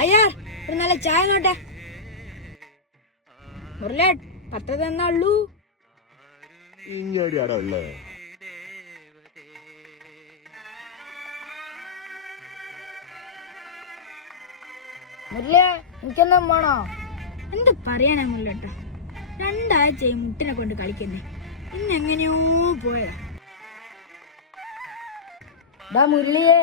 അയ്യാ ഒരു നല്ല ചായ നോട്ടെ. മുരളേ 10 തന്നുള്ളൂ. ഇങ്ങടിയാടാ ഉള്ളേ. മുരളേ എനിക്കെന്താ വേണോ? എന്ത് പറയാനാ മുരളേട്ടാ, 2 ആഴ്ചയായി മുട്ടിനെ കൊണ്ട് കളിക്കുന്നേ. ഇന്നെങ്ങനെയോ പോയതാ. മുരളിയെ